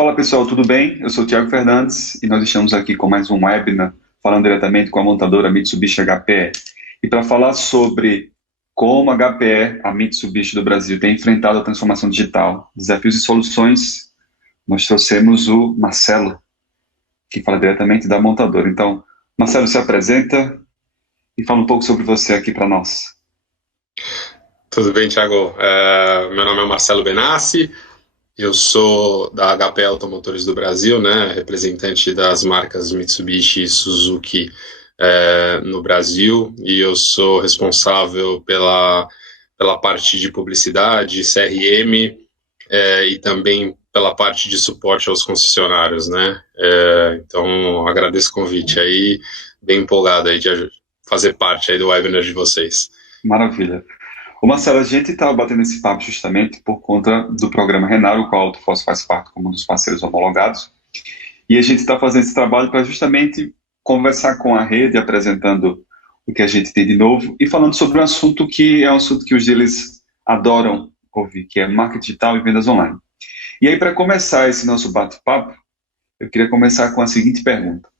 Fala pessoal, tudo bem? Eu sou o Thiago Fernandes e nós estamos aqui com mais um webinar falando diretamente com a montadora Mitsubishi HPE. E para falar sobre como a HPE, a Mitsubishi do Brasil, tem enfrentado a transformação digital, desafios e soluções, nós trouxemos o Marcelo, que fala diretamente da montadora. Então, Marcelo, se apresenta e fala um pouco sobre você aqui para nós. Tudo bem, Thiago? Meu nome é Marcelo Benassi, eu sou da HPE Automotores do Brasil, né, representante das marcas Mitsubishi e Suzuki no Brasil, e eu sou responsável pela parte de publicidade, CRM, e também pela parte de suporte aos concessionários, né? Então, agradeço o convite aí, bem empolgado aí de fazer parte aí do webinar de vocês. Maravilha. Ô Marcelo, a gente estava batendo esse papo justamente por conta do programa Renaro, o qual a Autofoz faz parte como um dos parceiros homologados, e a gente está fazendo esse trabalho para justamente conversar com a rede, apresentando o que a gente tem de novo e falando sobre um assunto que é um assunto que os dealers adoram ouvir, que é marketing digital e vendas online. E aí, para começar esse nosso bate-papo, eu queria começar com a seguinte pergunta.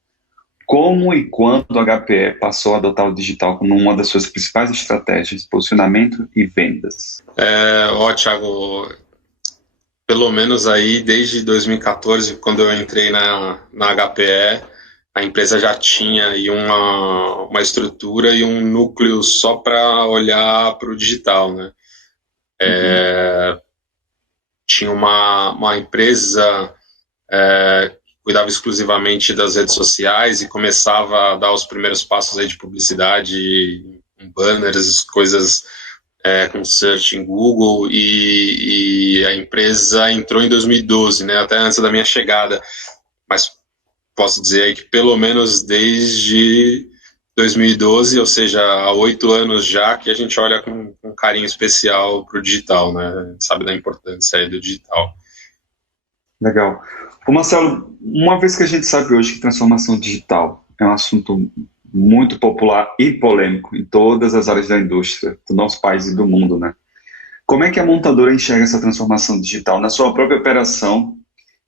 Como e quando a HPE passou a adotar o digital como uma das suas principais estratégias de posicionamento e vendas? Thiago, pelo menos aí desde 2014, quando eu entrei na HPE, a empresa já tinha aí uma estrutura e um núcleo só para olhar para o digital, né? Tinha uma empresa que cuidava exclusivamente das redes sociais e começava a dar os primeiros passos aí de publicidade, banners, coisas com search em Google, e a empresa entrou em 2012, né, até antes da minha chegada, mas posso dizer aí que pelo menos desde 2012, ou seja, há 8 anos já, que a gente olha com carinho especial para o digital, né, sabe da importância aí do digital. Legal. Ô Marcelo, uma vez que a gente sabe hoje que transformação digital é um assunto muito popular e polêmico em todas as áreas da indústria, do nosso país e do mundo, né? Como é que a montadora enxerga essa transformação digital na sua própria operação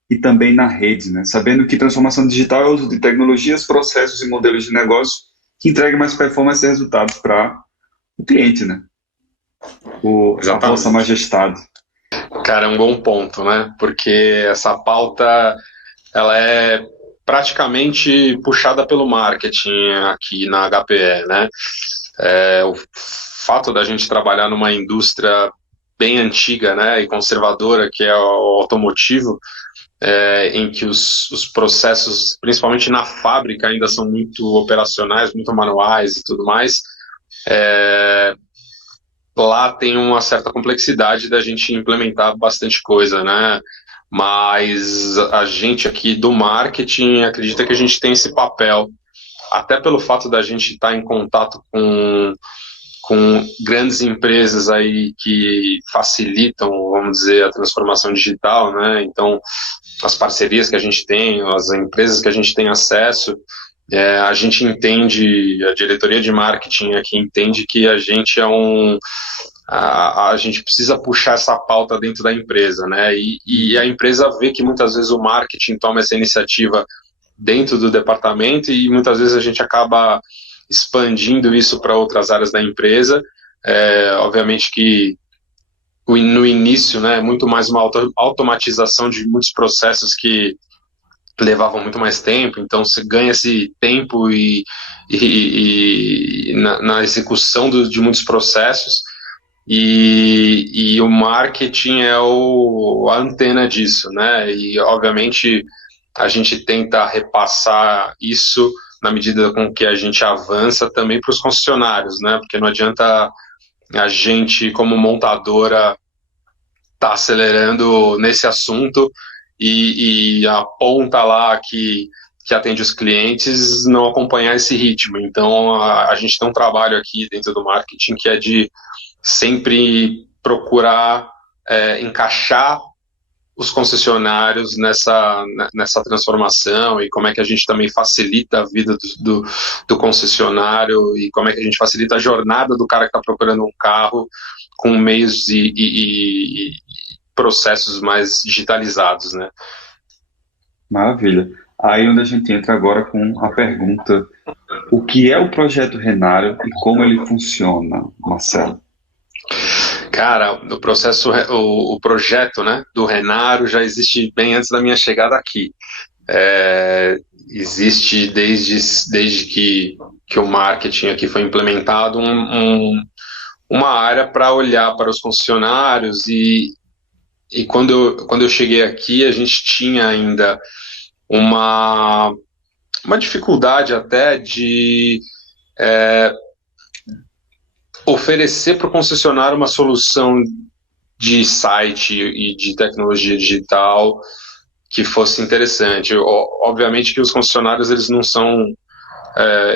e também na rede, né? Sabendo que transformação digital é o uso de tecnologias, processos e modelos de negócio que entregam mais performance e resultados para o cliente, né? A vossa Exatamente. majestade. Cara, é um bom ponto, né? Porque essa pauta, ela é praticamente puxada pelo marketing aqui na HPE, né? O fato da gente trabalhar numa indústria bem antiga, né, e conservadora, que é o automotivo, em que os processos, principalmente na fábrica, ainda são muito operacionais, muito manuais e tudo mais, lá tem uma certa complexidade da gente implementar bastante coisa, né? Mas a gente aqui do marketing acredita que a gente tem esse papel, até pelo fato da gente estar em contato com grandes empresas aí que facilitam, vamos dizer, a transformação digital, né? Então, as parcerias que a gente tem, as empresas que a gente tem acesso, a gente entende, a diretoria de marketing aqui entende que a gente a gente precisa puxar essa pauta dentro da empresa, né? E a empresa vê que muitas vezes o marketing toma essa iniciativa dentro do departamento e muitas vezes a gente acaba expandindo isso para outras áreas da empresa. Obviamente que no início, né, muito mais uma automatização de muitos processos que levavam muito mais tempo, então você ganha esse tempo e na execução de muitos processos, e o marketing é a antena disso, né? E obviamente a gente tenta repassar isso na medida com que a gente avança também para os concessionários, né? Porque não adianta a gente, como montadora, tá acelerando nesse assunto e a ponta lá que atende os clientes não acompanhar esse ritmo. Então, a gente tem um trabalho aqui dentro do marketing que é de sempre procurar encaixar os concessionários nessa transformação e como é que a gente também facilita a vida do concessionário e como é que a gente facilita a jornada do cara que está procurando um carro com meios e processos mais digitalizados, né? Maravilha. Aí onde a gente entra agora com a pergunta: o que é o projeto Renaro e como ele funciona, Marcelo? Cara, o projeto, né, do Renaro já existe bem antes da minha chegada aqui. Existe desde que o marketing aqui foi implementado uma área para olhar para os concessionários e quando eu cheguei aqui a gente tinha ainda uma dificuldade até de oferecer para o concessionário uma solução de site e de tecnologia digital que fosse interessante. Obviamente que os concessionários eles não são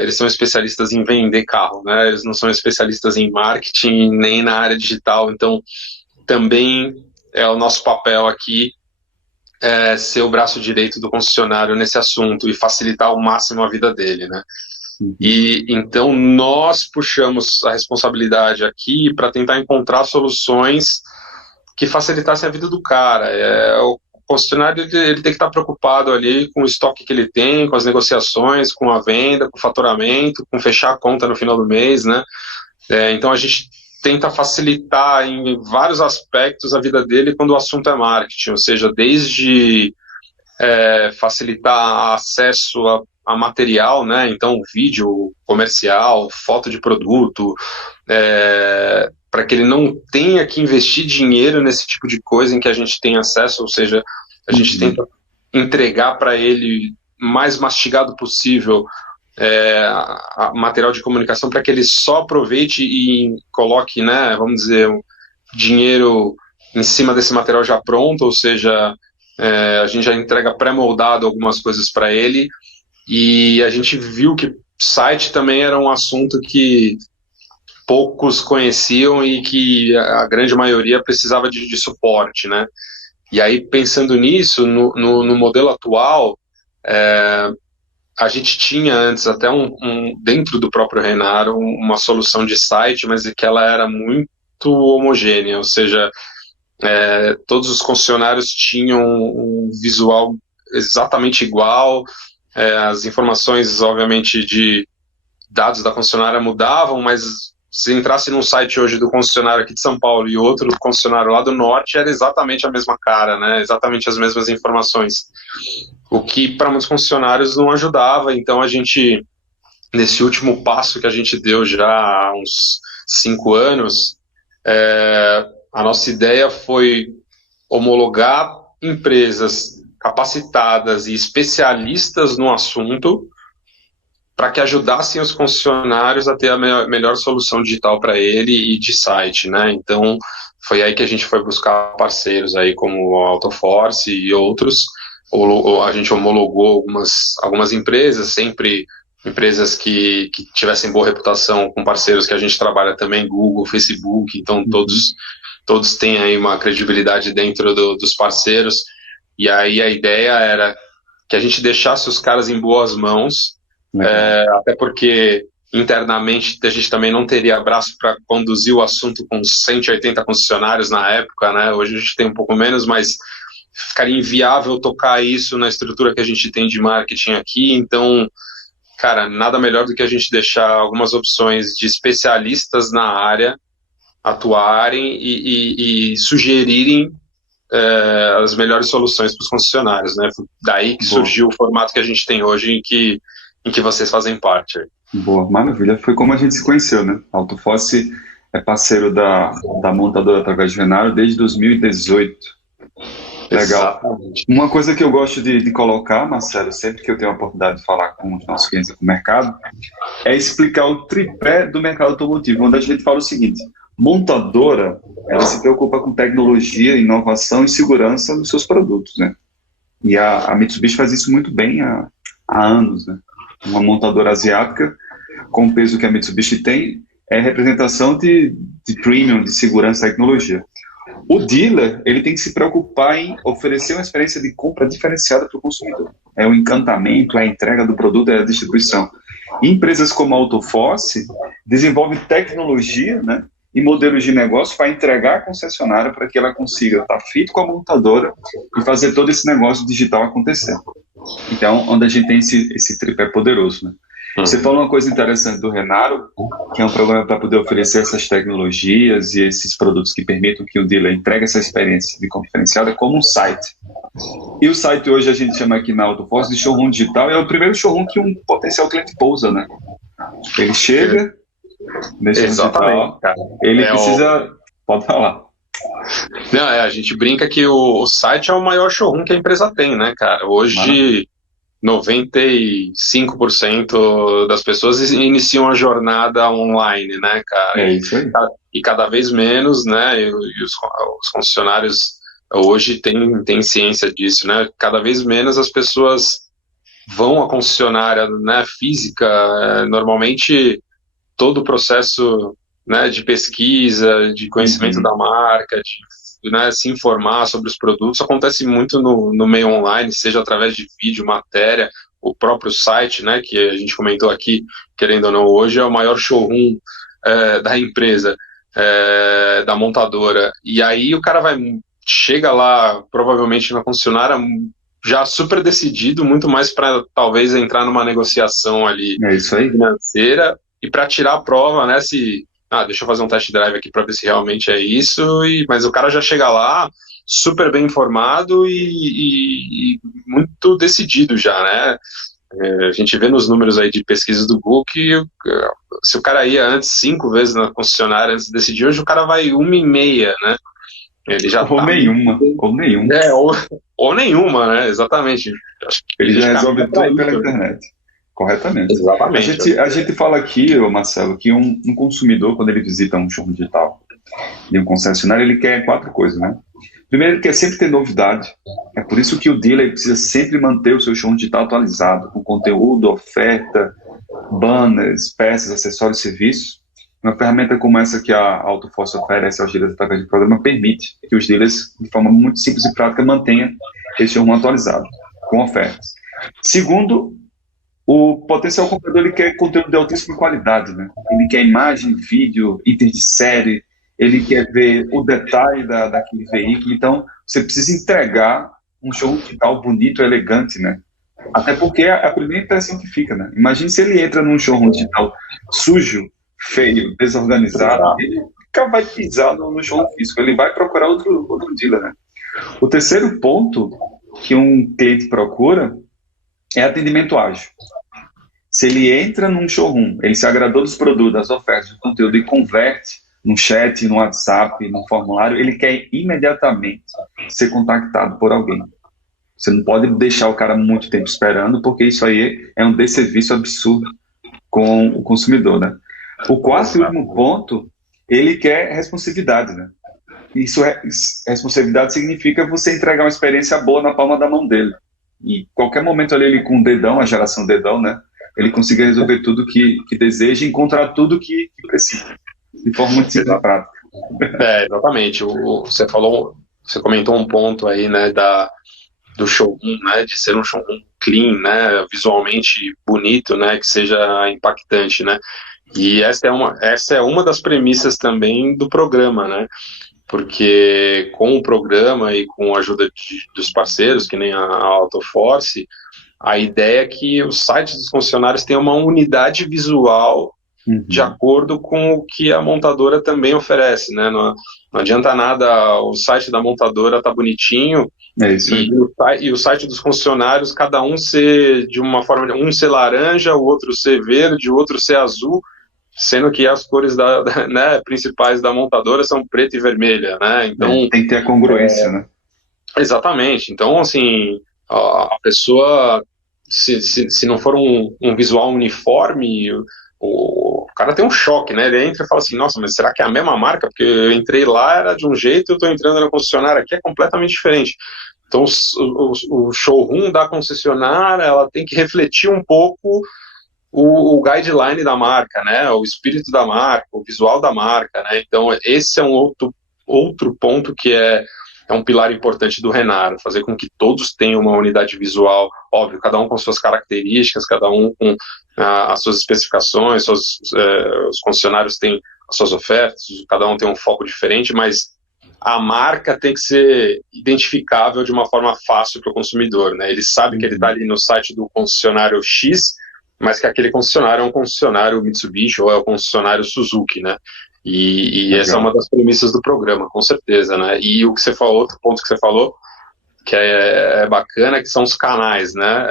eles são especialistas em vender carro, né? Eles não são especialistas em marketing nem na área digital, então também é o nosso papel aqui ser o braço direito do concessionário nesse assunto e facilitar ao máximo a vida dele, né? E então nós puxamos a responsabilidade aqui para tentar encontrar soluções que facilitassem a vida do cara. O concessionário ele tem que estar preocupado ali com o estoque que ele tem, com as negociações, com a venda, com o faturamento, com fechar a conta no final do mês, né? Então a gente tenta facilitar em vários aspectos a vida dele quando o assunto é marketing, ou seja, desde facilitar acesso a material, né? Então vídeo comercial, foto de produto, para que ele não tenha que investir dinheiro nesse tipo de coisa em que a gente tem acesso, ou seja, a gente tenta entregar para ele mais mastigado possível material de comunicação para que ele só aproveite e coloque, né, vamos dizer, dinheiro em cima desse material já pronto, ou seja, a gente já entrega pré-moldado algumas coisas para ele, e a gente viu que site também era um assunto que poucos conheciam e que a grande maioria precisava de suporte, né? E aí, pensando nisso, no modelo atual, a gente tinha antes até dentro do próprio Renaro uma solução de site, mas que ela era muito homogênea, ou seja, todos os concessionários tinham um visual exatamente igual, as informações, obviamente, de dados da concessionária mudavam, mas se entrasse num site hoje do concessionário aqui de São Paulo e outro do concessionário lá do norte, era exatamente a mesma cara, né? Exatamente as mesmas informações. O que para muitos concessionários não ajudava, então a gente, nesse último passo que a gente deu já há uns 5 anos, a nossa ideia foi homologar empresas capacitadas e especialistas no assunto para que ajudassem os concessionários a ter a melhor solução digital para ele e de site, né? Então, foi aí que a gente foi buscar parceiros aí como a Autoforce e outros. A gente homologou algumas empresas, sempre empresas que tivessem boa reputação, com parceiros que a gente trabalha também, Google, Facebook, então todos têm aí uma credibilidade dentro dos parceiros, e aí a ideia era que a gente deixasse os caras em boas mãos, até porque internamente a gente também não teria braço para conduzir o assunto com 180 concessionários na época, né? Hoje a gente tem um pouco menos, mas ficaria inviável tocar isso na estrutura que a gente tem de marketing aqui, então, cara, nada melhor do que a gente deixar algumas opções de especialistas na área atuarem e sugerirem as melhores soluções para os concessionários, né? Daí que surgiu o formato que a gente tem hoje em que vocês fazem parte. Boa, maravilha. Foi como a gente se conheceu, né? A Autoforce é parceiro da montadora através de Renaro desde 2018. Legal. Exatamente. Uma coisa que eu gosto de colocar, Marcelo, sempre que eu tenho a oportunidade de falar com os nossos clientes do mercado, é explicar o tripé do mercado automotivo, onde a gente fala o seguinte: montadora, ela se preocupa com tecnologia, inovação e segurança dos seus produtos, né? E a Mitsubishi faz isso muito bem há anos, né? Uma montadora asiática, com o peso que a Mitsubishi tem, é representação de premium, de segurança e tecnologia. O dealer, ele tem que se preocupar em oferecer uma experiência de compra diferenciada para o consumidor. É o encantamento, é a entrega do produto, é a distribuição. E empresas como a Autoforce desenvolvem tecnologia, né, e modelos de negócio para entregar à concessionária para que ela consiga estar fit com a montadora e fazer todo esse negócio digital acontecer. Então, onde a gente tem esse tripé poderoso, né? Você falou uma coisa interessante do Renaro, que é um programa para poder oferecer essas tecnologias e esses produtos que permitam que o dealer entregue essa experiência de compra diferenciada como um site. E o site hoje a gente chama aqui na AutoForce de showroom digital, e é o primeiro showroom que um potencial cliente pousa, né? Ele chega nesse digital, ele precisa... Pode falar. Não, a gente brinca que o site é o maior showroom que a empresa tem, né, cara? Hoje... 95% das pessoas iniciam a jornada online, né, cara? É isso aí. E cada vez menos, né, e os concessionários hoje têm ciência disso, né? Cada vez menos as pessoas vão à concessionária, né, física. Normalmente todo o processo, né, de pesquisa, de conhecimento da marca, né, se informar sobre os produtos, acontece muito no meio online, seja através de vídeo, matéria, o próprio site, né, que a gente comentou aqui, querendo ou não, hoje é o maior showroom da empresa, da montadora, e aí o cara chega lá, provavelmente na concessionária, já super decidido, muito mais para talvez entrar numa negociação ali financeira, e para tirar a prova, né, deixa eu fazer um test drive aqui para ver se realmente é isso, mas o cara já chega lá super bem informado e muito decidido já, né? A gente vê nos números aí de pesquisas do Google que se o cara ia antes 5 vezes na concessionária antes de decidir, hoje o cara vai 1,5, né? Ele já ou nenhuma. Ou nenhuma, né? Exatamente. Acho que ele já resolve tudo pela internet. Corretamente. Exatamente. A gente fala aqui, Marcelo, que um consumidor, quando ele visita um showroom digital de um concessionário, ele quer 4 coisas, né? Primeiro, ele quer sempre ter novidade. É por isso que o dealer precisa sempre manter o seu showroom digital atualizado, com conteúdo, oferta, banners, peças, acessórios, serviços. Uma ferramenta como essa que a AutoForce oferece aos dealers através do programa permite que os dealers, de forma muito simples e prática, mantenham esse showroom atualizado, com ofertas. Segundo, o potencial comprador ele quer conteúdo de altíssima qualidade, né? Ele quer imagem, vídeo, itens de série, ele quer ver o detalhe daquele veículo. Então, você precisa entregar um show digital bonito, elegante, né? Até porque é a primeira impressão que fica, né? Imagine se ele entra num showroom digital sujo, feio, desorganizado, ele nunca vai pisar no showroom físico, ele vai procurar outro dealer, né? O terceiro ponto que um cliente procura é atendimento ágil. Se ele entra num showroom, ele se agradou dos produtos, das ofertas, do conteúdo e converte no chat, no WhatsApp, no formulário, ele quer imediatamente ser contactado por alguém. Você não pode deixar o cara muito tempo esperando, porque isso aí é um desserviço absurdo com o consumidor, né? O quarto e último ponto, ele quer responsividade, né? Responsabilidade significa você entregar uma experiência boa na palma da mão dele. E qualquer momento ali, ele com o dedão, a geração dedão, né? Ele consiga resolver tudo que deseja e encontrar tudo que precisa, de forma muito simples e prática. Exatamente. Você comentou um ponto aí, né, do showroom, né, de ser um showroom clean, né, visualmente bonito, né, que seja impactante, né. E essa é uma das premissas também do programa, né, porque com o programa e com a ajuda dos parceiros, que nem a AutoForce, a ideia é que os sites dos concessionários tenham uma unidade visual de acordo com o que a montadora também oferece, né? Não adianta nada o site da montadora tá bonitinho e o site dos concessionários, cada um ser de uma forma, um ser laranja, o outro ser verde, o outro ser azul, sendo que as cores né, principais da montadora são preta e vermelha, né? Então tem que ter a congruência, né? Exatamente. Então, assim, a pessoa, se não for um visual uniforme, o cara tem um choque, né? Ele entra e fala assim, nossa, mas será que é a mesma marca? Porque eu entrei lá, era de um jeito, eu estou entrando na concessionária aqui, é completamente diferente. Então, o showroom da concessionária, ela tem que refletir um pouco o guideline da marca, né? O espírito da marca, o visual da marca, né? Então, esse é um outro ponto que é um pilar importante do Renaro, fazer com que todos tenham uma unidade visual, óbvio, cada um com suas características, cada um com as suas especificações, os concessionários têm as suas ofertas, cada um tem um foco diferente, mas a marca tem que ser identificável de uma forma fácil para o consumidor, né? Ele sabe que ele está ali no site do concessionário X, mas que aquele concessionário é um concessionário Mitsubishi ou é o concessionário Suzuki, né? E essa é uma das premissas do programa, com certeza, né? E o que você falou, outro ponto que você falou, que é bacana, que são os canais, né?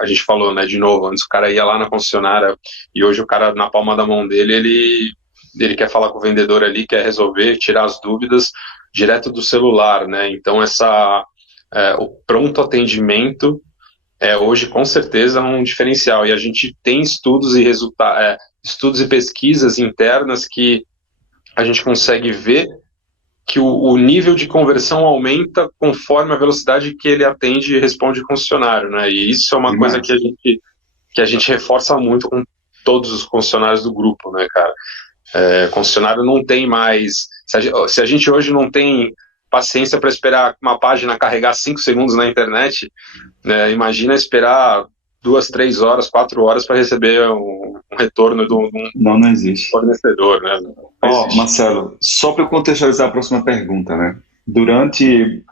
A gente falou, né, de novo, antes o cara ia lá na concessionária e hoje o cara, na palma da mão dele, ele quer falar com o vendedor ali, quer resolver, tirar as dúvidas direto do celular, né? Então o pronto atendimento hoje com certeza um diferencial, e a gente tem estudos e pesquisas internas que a gente consegue ver que o nível de conversão aumenta conforme a velocidade que ele atende e responde o concessionário, né? E isso é uma coisa que a gente reforça muito com todos os concessionários do grupo, né, cara? Concessionário não tem mais... Se a gente hoje não tem paciência para esperar uma página carregar 5 segundos na internet, né, imagina esperar 2, 3 horas, 4 horas para receber um retorno de um não existe fornecedor, né? Marcelo, só para eu contextualizar a próxima pergunta, né? Durante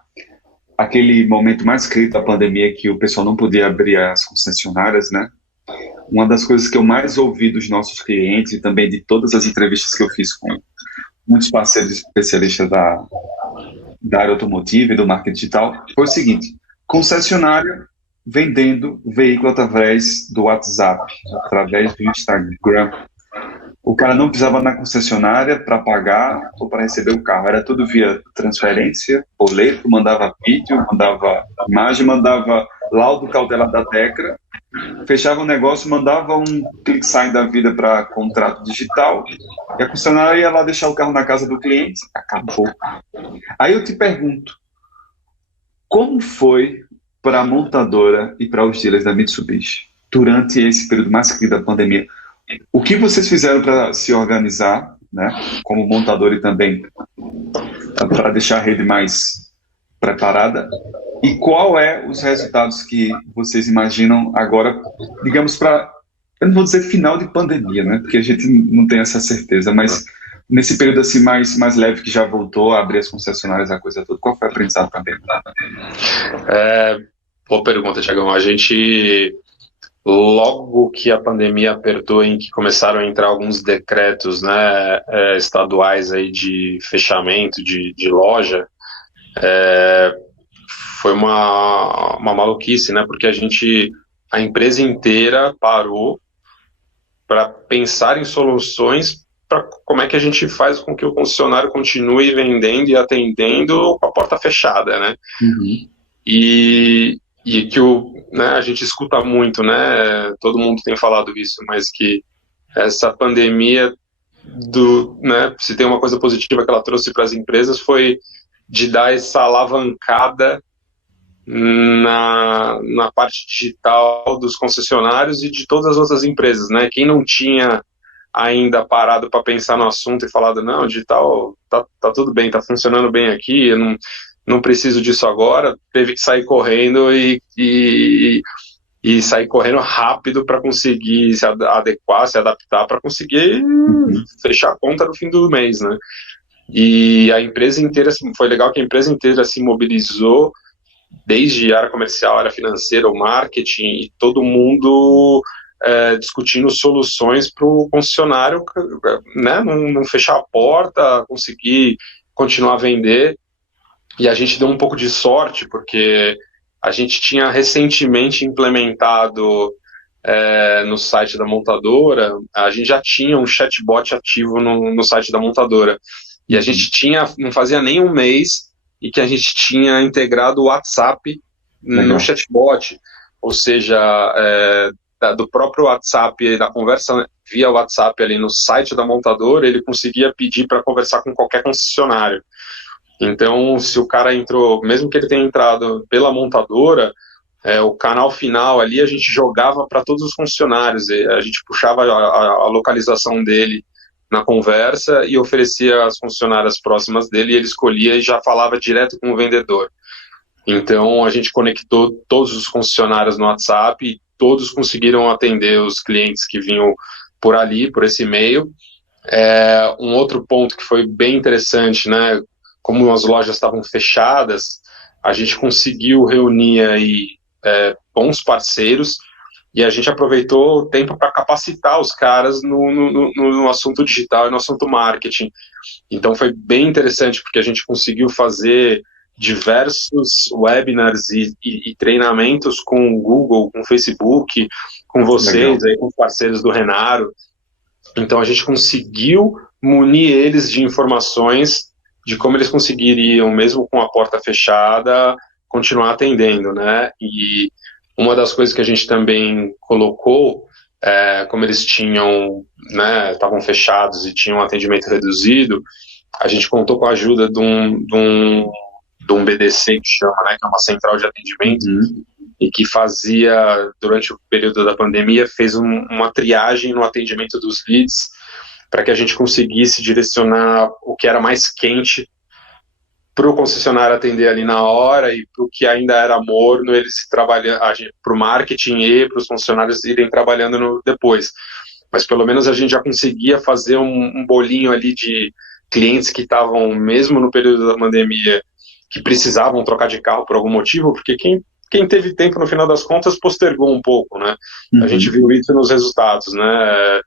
aquele momento mais crítico da pandemia, que o pessoal não podia abrir as concessionárias, né? Uma das coisas que eu mais ouvi dos nossos clientes e também de todas as entrevistas que eu fiz com muitos parceiros especialistas da área automotiva e do marketing digital foi o seguinte: concessionário vendendo veículo através do WhatsApp, através do Instagram. O cara não precisava ir na concessionária para pagar ou para receber o carro, era tudo via transferência, boleto, mandava vídeo, mandava imagem, mandava laudo cautelar da Tecra, fechava o negócio, mandava um ClickSign da vida para contrato digital, e a concessionária ia lá deixar o carro na casa do cliente, acabou. Aí eu te pergunto, como foi para a montadora e para os dealers da Mitsubishi durante esse período mais crítico da pandemia? O que vocês fizeram para se organizar, né, como montador e também para deixar a rede mais preparada? E qual é os resultados que vocês imaginam agora, digamos, eu não vou dizer final de pandemia, né, porque a gente não tem essa certeza, mas nesse período assim mais leve que já voltou a abrir as concessionárias, a coisa toda, qual foi o aprendizado também? Boa pergunta, Thiagão. A gente, logo que a pandemia apertou, em que começaram a entrar alguns decretos, né, estaduais aí de fechamento de loja, foi uma maluquice, né, porque a empresa inteira parou para pensar em soluções para como é que a gente faz com que o concessionário continue vendendo e atendendo com a porta fechada, né? Uhum. E que a gente escuta muito, né? Todo mundo tem falado isso, mas que essa pandemia né, se tem uma coisa positiva que ela trouxe para as empresas, foi de dar essa alavancada na parte digital dos concessionários e de todas as outras empresas, né? Quem não tinha ainda parado para pensar no assunto e falado, não, digital tá tudo bem, tá funcionando bem aqui, eu não preciso disso agora, teve que sair correndo e sair correndo rápido para conseguir se adequar, se adaptar, para conseguir fechar a conta no fim do mês, né? E a empresa inteira, foi legal que a empresa inteira se mobilizou, desde área comercial, área financeira, o marketing, e todo mundo discutindo soluções para o concessionário, né, não fechar a porta, conseguir continuar a vender. E a gente deu um pouco de sorte, porque a gente tinha recentemente implementado no site da montadora, a gente já tinha um chatbot ativo no site da montadora. E a gente não fazia nem um mês, e que a gente tinha integrado o WhatsApp no chatbot, ou seja, do próprio WhatsApp, da conversa via WhatsApp ali no site da montadora, ele conseguia pedir para conversar com qualquer concessionário. Então, se o cara entrou, mesmo que ele tenha entrado pela montadora, o canal final ali a gente jogava para todos os concessionários, a gente puxava a localização dele na conversa e oferecia as concessionárias próximas dele, e ele escolhia e já falava direto com o vendedor. Então a gente conectou todos os concessionários no WhatsApp e todos conseguiram atender os clientes que vinham por ali, por esse e-mail, Um outro ponto que foi bem interessante, né? Como as lojas estavam fechadas, a gente conseguiu reunir aí bons parceiros e a gente aproveitou o tempo para capacitar os caras no assunto digital e no assunto marketing. Então foi bem interessante, porque a gente conseguiu fazer diversos webinars e treinamentos com o Google, com o Facebook, com vocês, aí, com os parceiros do Renaro. Então a gente conseguiu munir eles de informações de como eles conseguiriam, mesmo com a porta fechada, continuar atendendo, né? E uma das coisas que a gente também colocou, como eles tinham, né, estavam fechados e tinham um atendimento reduzido, a gente contou com a ajuda de um BDC que chama, né, que é uma central de atendimento, e que fazia, durante o período da pandemia, fez uma triagem no atendimento dos leads, para que a gente conseguisse direcionar o que era mais quente para o concessionário atender ali na hora, e para o que ainda era morno, eles trabalham para o marketing e para os funcionários irem trabalhando depois. Mas pelo menos a gente já conseguia fazer um bolinho ali de clientes que estavam, mesmo no período da pandemia, que precisavam trocar de carro por algum motivo, porque quem teve tempo, no final das contas, postergou um pouco, né? A gente viu isso nos resultados, né?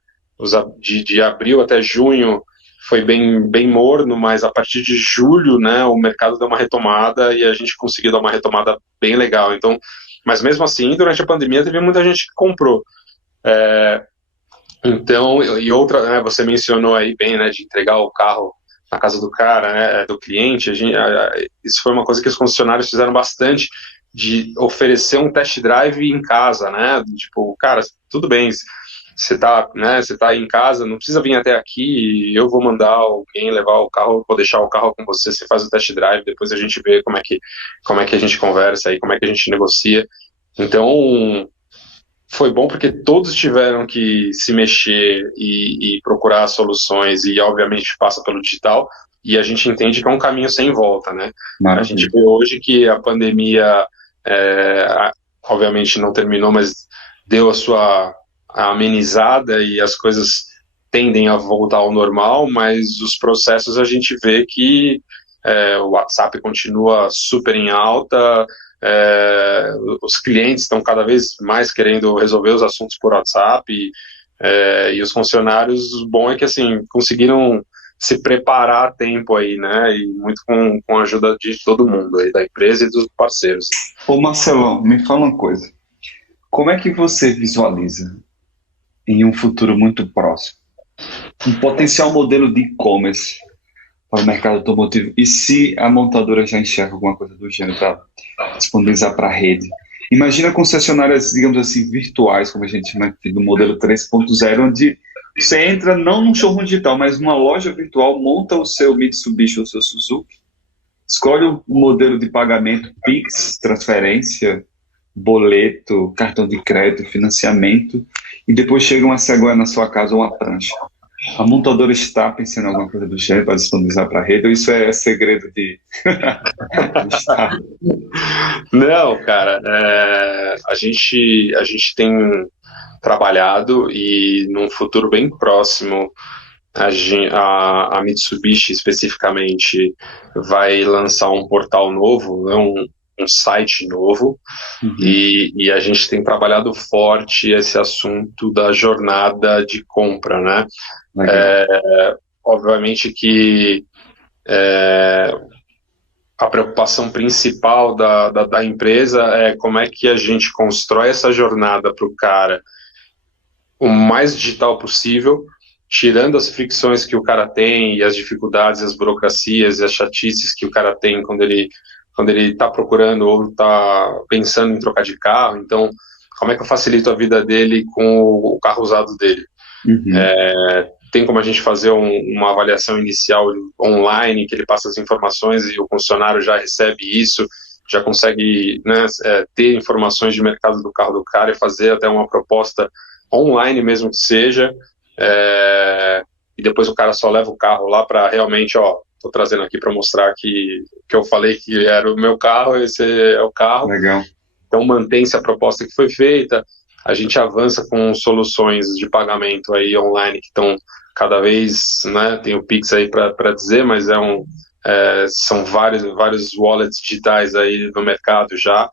De abril até junho foi bem morno, mas a partir de julho, né, o mercado deu uma retomada e a gente conseguiu dar uma retomada bem legal. Então, mas mesmo assim, durante a pandemia, teve muita gente que comprou. Então, e outra, né, você mencionou aí bem, né, de entregar o carro na casa do cara, né, do cliente. Isso foi uma coisa que os concessionários fizeram bastante, de oferecer um test drive em casa, né? Tipo, cara, tudo bem, você tá em casa, não precisa vir até aqui, eu vou mandar alguém levar o carro, vou deixar o carro com você, você faz o test drive, depois a gente vê como é que a gente conversa aí, como é que a gente negocia. Então, foi bom porque todos tiveram que se mexer e procurar soluções, e obviamente passa pelo digital, e a gente entende que é um caminho sem volta, né? A gente vê hoje que a pandemia, obviamente não terminou, mas deu a amenizada e as coisas tendem a voltar ao normal, mas os processos a gente vê que o WhatsApp continua super em alta, os clientes estão cada vez mais querendo resolver os assuntos por WhatsApp, e os funcionários, o bom é que assim, conseguiram se preparar a tempo aí, né, e muito com a ajuda de todo mundo aí, da empresa e dos parceiros. Ô Marcelão, me fala uma coisa, como é que você visualiza em um futuro muito próximo um potencial modelo de e-commerce para o mercado automotivo, e se a montadora já enxerga alguma coisa do gênero para disponibilizar para a rede? Imagina concessionárias, digamos assim, virtuais, como a gente chama aqui do modelo 3.0, onde você entra não num showroom digital, mas numa loja virtual, monta o seu Mitsubishi ou o seu Suzuki, escolhe o modelo de pagamento Pix, transferência, boleto, cartão de crédito, financiamento, e depois chega uma cegonha na sua casa ou uma prancha. A montadora está pensando em alguma coisa do gênero para disponibilizar para a rede, ou isso é segredo de Estado? Não, cara, a gente tem trabalhado, e num futuro bem próximo a Mitsubishi especificamente vai lançar um portal novo, um site novo, e a gente tem trabalhado forte esse assunto da jornada de compra, né? Obviamente que a preocupação principal da empresa é como é que a gente constrói essa jornada para o cara o mais digital possível, tirando as fricções que o cara tem, e as dificuldades, as burocracias e as chatices que o cara tem quando ele está procurando ou está pensando em trocar de carro. Então, como é que eu facilito a vida dele com o carro usado dele? Tem como a gente fazer uma avaliação inicial online, que ele passa as informações e o funcionário já recebe isso, já consegue, né, ter informações de mercado do carro do cara e fazer até uma proposta online mesmo que seja, e depois o cara só leva o carro lá para realmente, estou trazendo aqui para mostrar que eu falei que era o meu carro, esse é o carro. Legal. Então mantém-se a proposta que foi feita. A gente avança com soluções de pagamento aí online que estão cada vez, né, tem o Pix aí para dizer, mas são vários wallets digitais aí no mercado já.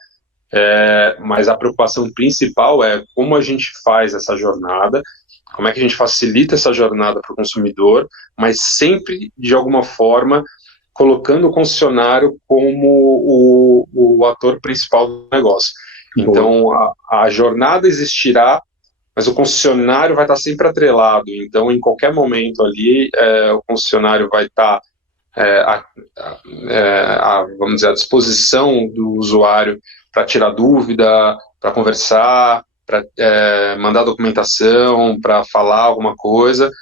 Mas a preocupação principal é como a gente faz essa jornada, como é que a gente facilita essa jornada para o consumidor, mas sempre, de alguma forma, colocando o concessionário como o ator principal do negócio. Então, a jornada existirá, mas o concessionário vai estar sempre atrelado. Então, em qualquer momento ali, o concessionário vai estar vamos dizer, à disposição do usuário para tirar dúvida, para conversar, para mandar documentação, para falar alguma coisa.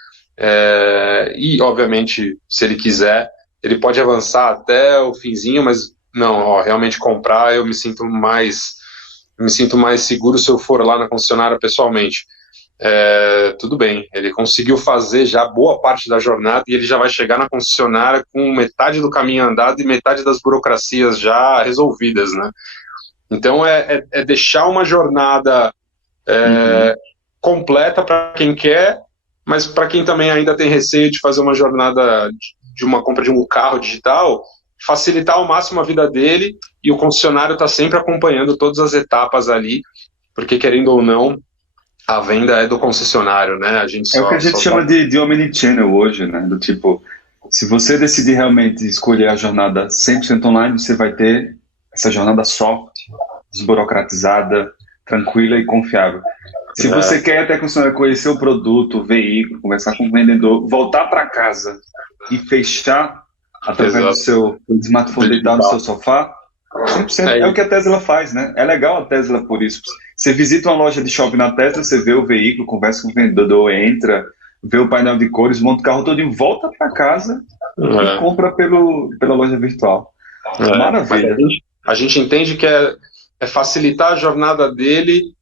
E, obviamente, se ele quiser, ele pode avançar até o finzinho, mas não, realmente comprar, eu me sinto mais seguro se eu for lá na concessionária pessoalmente. Tudo bem, ele conseguiu fazer já boa parte da jornada e ele já vai chegar na concessionária com metade do caminho andado e metade das burocracias já resolvidas, né? Então é deixar uma jornada completa para quem quer, mas para quem também ainda tem receio de fazer uma jornada de uma compra de um carro digital, facilitar ao máximo a vida dele, e o concessionário está sempre acompanhando todas as etapas ali, porque querendo ou não, a venda é do concessionário, né? O que a gente chama de omnichannel hoje, né? Do tipo, se você decidir realmente escolher a jornada 100% online, você vai ter essa jornada soft, desburocratizada, tranquila e confiável. Se você quer até conhecer o produto, o veículo, conversar com o vendedor, voltar para casa e fechar através do seu smartphone deitado no seu sofá, 100%. É o que a Tesla faz, né? É legal a Tesla por isso. Você visita uma loja de shopping na Tesla, você vê o veículo, conversa com o vendedor, entra, vê o painel de cores, monta o carro todo e volta para casa e compra pela loja virtual. Maravilha. A gente entende que é facilitar a jornada dele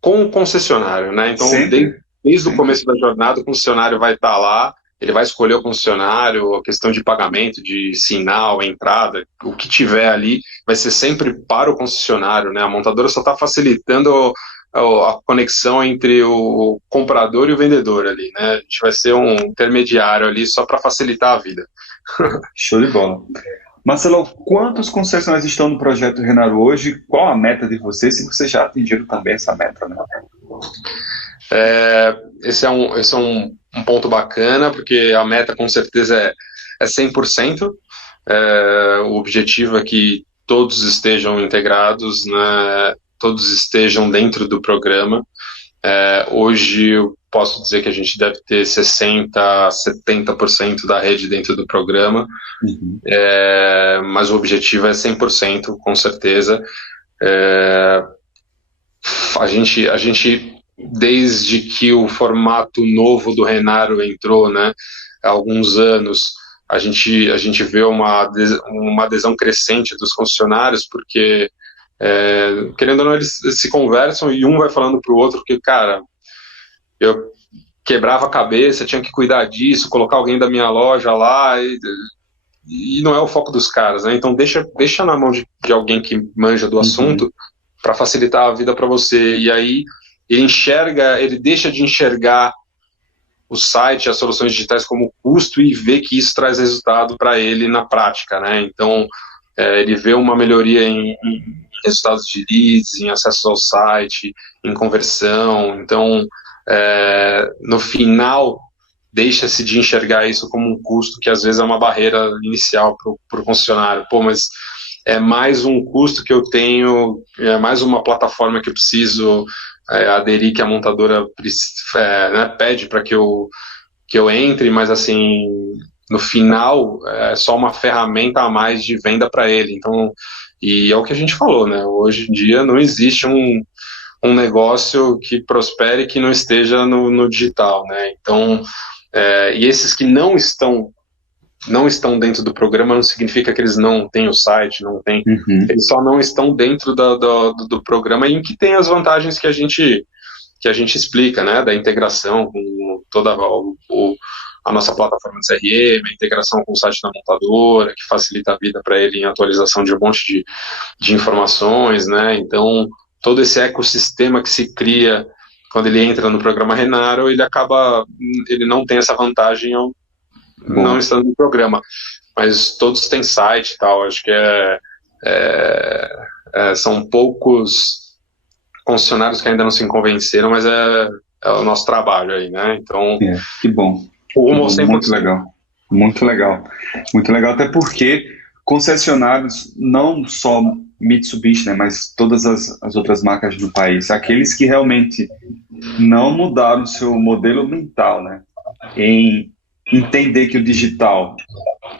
com o concessionário, né? Então, desde o começo da jornada, o concessionário vai estar lá, ele vai escolher o concessionário, a questão de pagamento, de sinal, entrada, o que tiver ali, vai ser sempre para o concessionário, né? A montadora só está facilitando a conexão entre o comprador e o vendedor ali, né? A gente vai ser um intermediário ali só para facilitar a vida. Show de bola. Marcelo, quantos concessionários estão no projeto Renaro hoje? Qual a meta de vocês? Se vocês já atingiram também essa meta, né? Esse é um ponto bacana, porque a meta com certeza é 100%. O objetivo é que todos estejam integrados, né, todos estejam dentro do programa. Hoje eu posso dizer que a gente deve ter 60%, 70% da rede dentro do programa, mas o objetivo é 100%, com certeza. A gente, desde que o formato novo do Renaro entrou, né, há alguns anos, a gente vê uma adesão crescente dos concessionários, porque, querendo ou não, eles se conversam e um vai falando para o outro que, cara, eu quebrava a cabeça, tinha que cuidar disso, colocar alguém da minha loja lá, e não é o foco dos caras, né? Então deixa na mão de alguém que manja do assunto para facilitar a vida para você. E aí ele deixa de enxergar o site, as soluções digitais como custo e vê que isso traz resultado para ele na prática, né? Então ele vê uma melhoria em resultados de leads, em acesso ao site, em conversão. Então no final deixa-se de enxergar isso como um custo que às vezes é uma barreira inicial para o concessionário. Pô, mas é mais um custo que eu tenho, é mais uma plataforma que eu preciso aderir, que a montadora né, pede para que eu entre, mas assim, no final é só uma ferramenta a mais de venda para ele. Então, e é o que a gente falou, né? Hoje em dia não existe um negócio que prospere que não esteja no digital, né? Então, e esses que não estão dentro do programa não significa que eles não têm o site, não tem, eles só não estão dentro do programa, em que tem as vantagens que a gente explica, né, da integração com toda a nossa plataforma de CRM, a integração com o site da montadora, que facilita a vida para ele em atualização de um monte de informações, né? Então todo esse ecossistema que se cria quando ele entra no programa Renaro, ele não tem essa vantagem ao não estando no programa. Mas todos têm site e tal, acho que são poucos funcionários que ainda não se convenceram, mas é o nosso trabalho aí, né? Então, que bom. Muito legal. Muito legal. Muito legal, até porque concessionários, não só Mitsubishi, né, mas todas as outras marcas do país, aqueles que realmente não mudaram seu modelo mental, né, em entender que o digital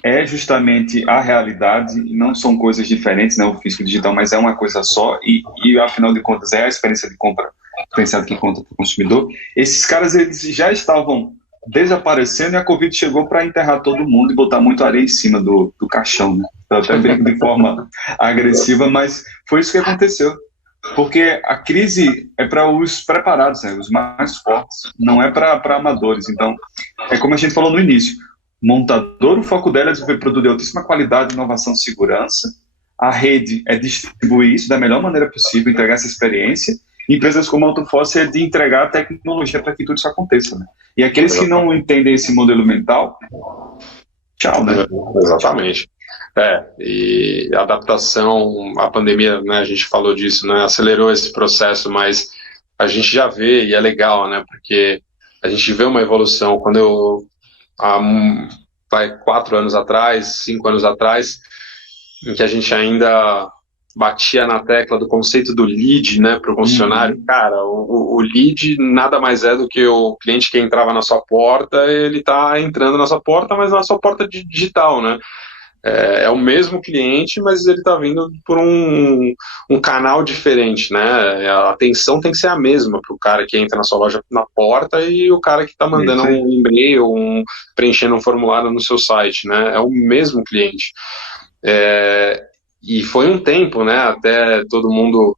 é justamente a realidade e não são coisas diferentes, né, o físico e o digital, mas é uma coisa só e afinal de contas é a experiência de compra diferenciada que conta para o consumidor. Esses caras, eles já estavam desaparecendo e a Covid chegou para enterrar todo mundo e botar muito areia em cima do caixão, né? Eu até brinco de forma agressiva, mas foi isso que aconteceu. Porque a crise é para os preparados, né? Os mais fortes, não é para amadores. Então, é como a gente falou no início, montador, o foco dela é desenvolver produto de altíssima qualidade, inovação, segurança. A rede é distribuir isso da melhor maneira possível, entregar essa experiência. Empresas como a Autofoss é de entregar a tecnologia para que tudo isso aconteça, né? E aqueles que não entendem esse modelo mental, tchau, né? Exatamente. E a adaptação à pandemia, né, a gente falou disso, né, acelerou esse processo, mas a gente já vê, e é legal, né, porque a gente vê uma evolução. Quando há 4 anos atrás, 5 anos atrás, em que a gente ainda batia na tecla do conceito do lead, né, para o concessionário. Cara, o lead nada mais é do que o cliente que entrava na sua porta, ele está entrando na sua porta, mas na sua porta digital, né? É o mesmo cliente, mas ele está vindo por um canal diferente, né? A atenção tem que ser a mesma para o cara que entra na sua loja na porta e o cara que está mandando um e-mail, preenchendo um formulário no seu site, né? É o mesmo cliente. E foi um tempo, né, até todo mundo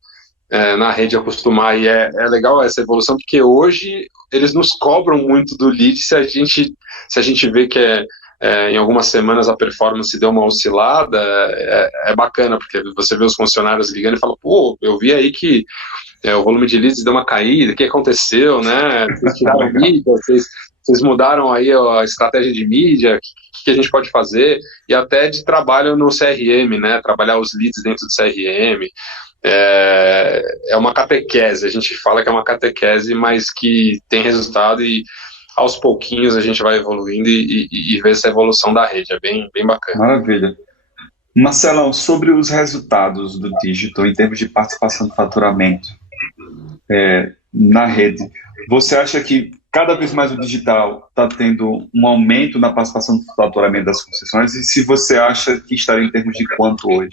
na rede acostumar, e é legal essa evolução, porque hoje eles nos cobram muito do lead se a gente vê que em algumas semanas a performance deu uma oscilada, é bacana, porque você vê os funcionários ligando e fala, pô, eu vi aí que o volume de leads deu uma caída, o que aconteceu, né? Vocês tiraram mídia, vocês mudaram aí a estratégia de mídia, o que a gente pode fazer, e até de trabalho no CRM, né? Trabalhar os leads dentro do CRM. É uma catequese, a gente fala que é uma catequese, mas que tem resultado e aos pouquinhos a gente vai evoluindo e vê essa evolução da rede, é bem bacana. Maravilha. Marcelão, sobre os resultados do digital em termos de participação do faturamento na rede, você acha que cada vez mais o digital está tendo um aumento na participação do faturamento das concessões, e se você acha que estaria em termos de quanto hoje?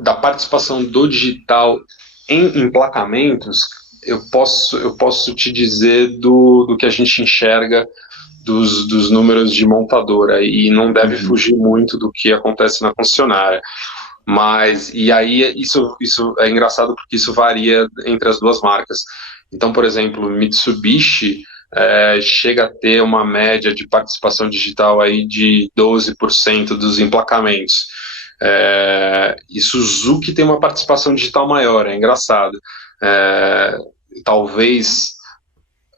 Da participação do digital em emplacamentos, eu posso te dizer do que a gente enxerga dos números de montadora, e não deve fugir muito do que acontece na concessionária. Mas, e aí isso é engraçado porque isso varia entre as duas marcas. Então, por exemplo, Mitsubishi chega a ter uma média de participação digital aí de 12% dos emplacamentos. E Suzuki tem uma participação digital maior, é engraçado. Talvez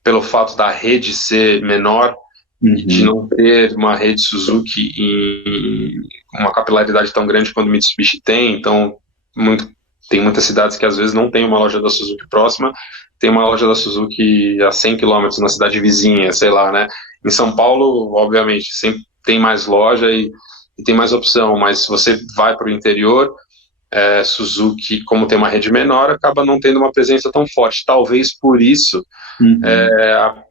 pelo fato da rede ser menor, de não ter uma rede Suzuki em uma capilaridade tão grande quanto o Mitsubishi tem, então tem muitas cidades que às vezes não tem uma loja da Suzuki próxima, tem uma loja da Suzuki a 100 km na cidade vizinha, sei lá, né? Em São Paulo, obviamente, sempre tem mais loja e tem mais opção, mas se você vai para o interior, Suzuki, como tem uma rede menor, acaba não tendo uma presença tão forte. Talvez por isso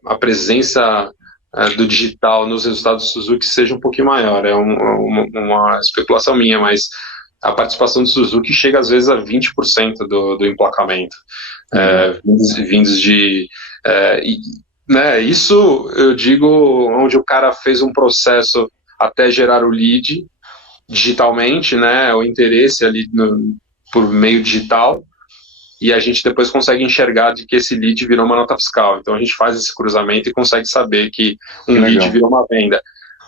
a presença do digital nos resultados do Suzuki seja um pouquinho maior. É uma especulação minha, mas a participação do Suzuki chega às vezes a 20% do emplacamento, vindos de... né, isso eu digo onde o cara fez um processo até gerar o lead digitalmente, né, o interesse ali por meio digital, e a gente depois consegue enxergar de que esse lead virou uma nota fiscal. Então a gente faz esse cruzamento e consegue saber que lead virou uma venda.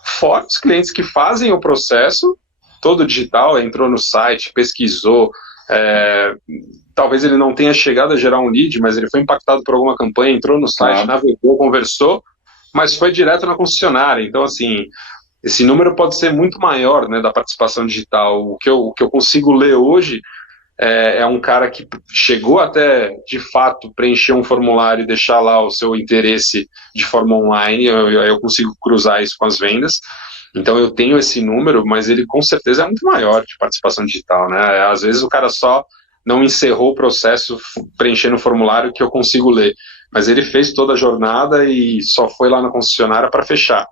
Fora os clientes que fazem o processo todo digital, entrou no site, pesquisou, talvez ele não tenha chegado a gerar um lead, mas ele foi impactado por alguma campanha, entrou no site, navegou, conversou, mas foi direto na concessionária. Então, assim, esse número pode ser muito maior, né, da participação digital. O que eu consigo ler hoje é um cara que chegou até, de fato, preencher um formulário e deixar lá o seu interesse de forma online. Eu consigo cruzar isso com as vendas. Então eu tenho esse número, mas ele com certeza é muito maior de participação digital, né? Às vezes o cara só não encerrou o processo preenchendo o formulário que eu consigo ler, mas ele fez toda a jornada e só foi lá na concessionária para fechar.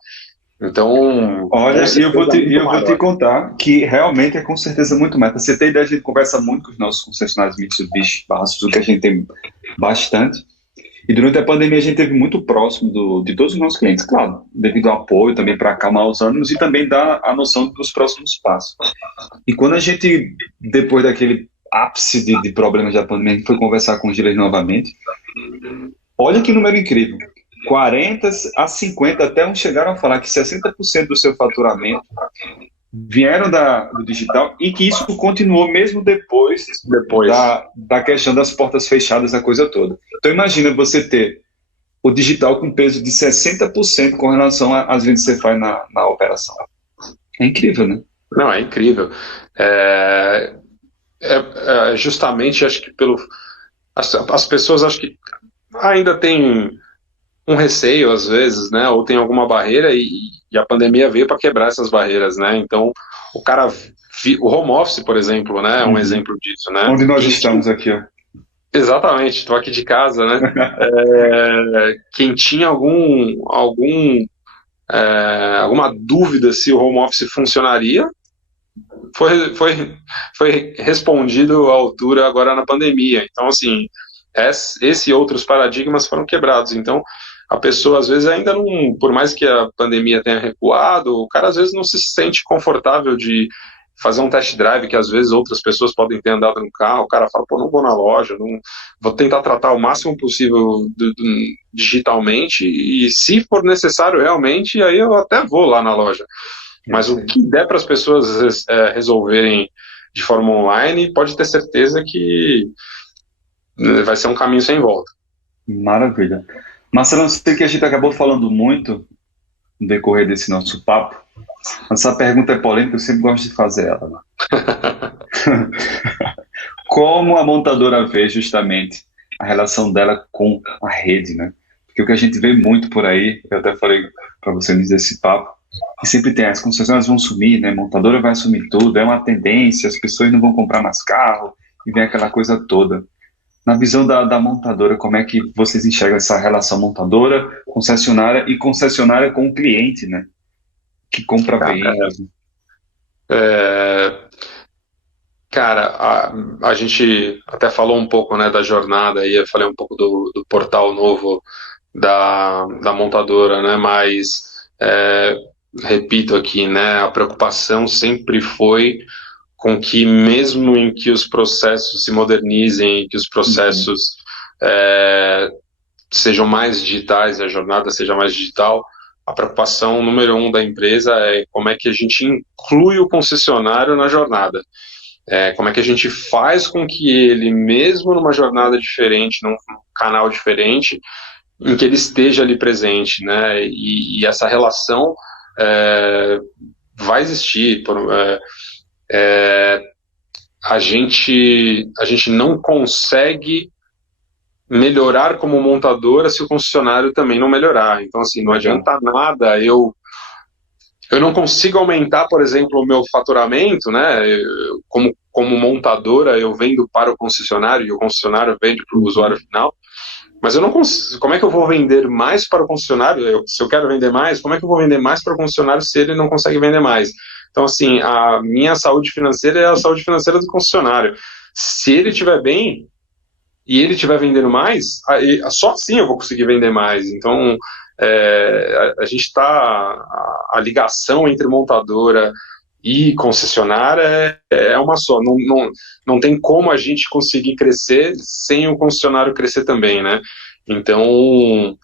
Então, olha, eu vou te contar que realmente é com certeza muito mais. Pra você ter ideia, a gente conversa muito com os nossos concessionários Mitsubishi, Suzuki, a gente tem bastante. E durante a pandemia a gente esteve muito próximo de todos os nossos clientes, claro, devido ao apoio também para acalmar os ânimos e também dar a noção dos próximos passos. E quando a gente, depois daquele ápice de problemas da pandemia, a gente foi conversar com os dealers novamente, olha que número incrível. 40 a 50, até uns chegaram a falar que 60% do seu faturamento vieram do digital e que isso continuou mesmo depois. Da questão das portas fechadas, a coisa toda. Então imagina você ter o digital com peso de 60% com relação às vendas que você faz na operação. É incrível, né? Não, é incrível. Justamente, acho que as pessoas acho que ainda têm um receio às vezes, né, ou tem alguma barreira e a pandemia veio para quebrar essas barreiras, né, então o home office, por exemplo, né, é um exemplo disso, né. Onde nós estamos aqui, ó. Exatamente, estou aqui de casa, né, quem tinha alguma dúvida se o home office funcionaria, foi respondido à altura agora na pandemia, então assim, esse e outros paradigmas foram quebrados, então a pessoa às vezes ainda não, por mais que a pandemia tenha recuado, o cara às vezes não se sente confortável de fazer um test drive, que às vezes outras pessoas podem ter andado no carro, o cara fala, pô, não vou na loja, não, vou tentar tratar o máximo possível digitalmente, e se for necessário realmente, aí eu até vou lá na loja. Mas o que der para as pessoas resolverem de forma online, pode ter certeza que vai ser um caminho sem volta. Maravilha. Marcelo, eu sei que a gente acabou falando muito no decorrer desse nosso papo. Essa pergunta é polêmica, eu sempre gosto de fazer ela. Como a montadora vê justamente a relação dela com a rede, né? Porque o que a gente vê muito por aí, eu até falei para você nesse papo, que sempre tem as concessionárias vão sumir, né? A montadora vai assumir tudo, é uma tendência, as pessoas não vão comprar mais carro, e vem aquela coisa toda. Na visão da montadora, como é que vocês enxergam essa relação montadora, concessionária e concessionária com o cliente, né? Que compra veículos. Cara, a gente até falou um pouco, né, da jornada aí, eu falei um pouco do portal novo da montadora, né, mas repito aqui, né, a preocupação sempre foi com que mesmo em que os processos se modernizem, que os processos sejam mais digitais, a jornada seja mais digital, a preocupação número 1 da empresa é como é que a gente inclui o concessionário na jornada. Como é que a gente faz com que ele, mesmo numa jornada diferente, num canal diferente, em que ele esteja ali presente, né? E essa relação vai existir. A gente não consegue melhorar como montadora se o concessionário também não melhorar. Então, assim, não adianta nada eu não consigo aumentar, por exemplo, o meu faturamento, né? Como montadora, eu vendo para o concessionário e o concessionário vende para o usuário final, mas eu não consigo. Como é que eu vou vender mais para o concessionário? Se eu quero vender mais, como é que eu vou vender mais para o concessionário se ele não consegue vender mais? Então, assim, a minha saúde financeira é a saúde financeira do concessionário. Se ele estiver bem e ele estiver vendendo mais, só assim eu vou conseguir vender mais. Então, a gente a ligação entre montadora e concessionária é uma só. Não tem como a gente conseguir crescer sem o concessionário crescer também, né? Então,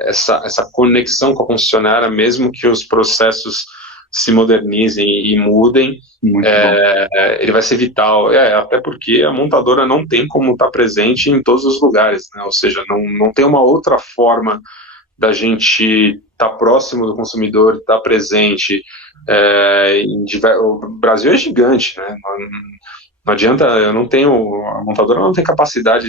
essa conexão com a concessionária, mesmo que os processos se modernizem e mudem, ele vai ser vital, até porque a montadora não tem como estar presente em todos os lugares, né? Ou seja, não tem uma outra forma da gente estar próximo do consumidor, estar presente. O Brasil é gigante, né? Não adianta, a montadora não tem capacidade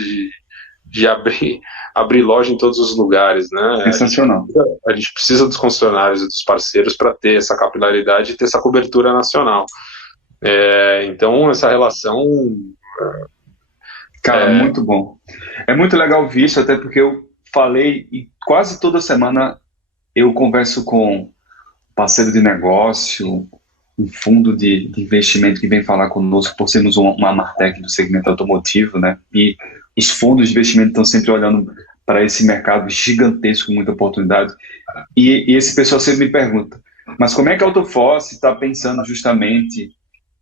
de abrir loja em todos os lugares, né? Sensacional. A gente precisa dos concessionários e dos parceiros para ter essa capilaridade e ter essa cobertura nacional. Então, essa relação... Cara, muito bom. É muito legal ver isso, até porque eu falei, e quase toda semana eu converso com parceiro de negócio, um fundo de investimento que vem falar conosco por sermos uma Martech do segmento automotivo, né? E os fundos de investimento estão sempre olhando para esse mercado gigantesco, com muita oportunidade. E esse pessoal sempre me pergunta, mas como é que a Autofoss está pensando justamente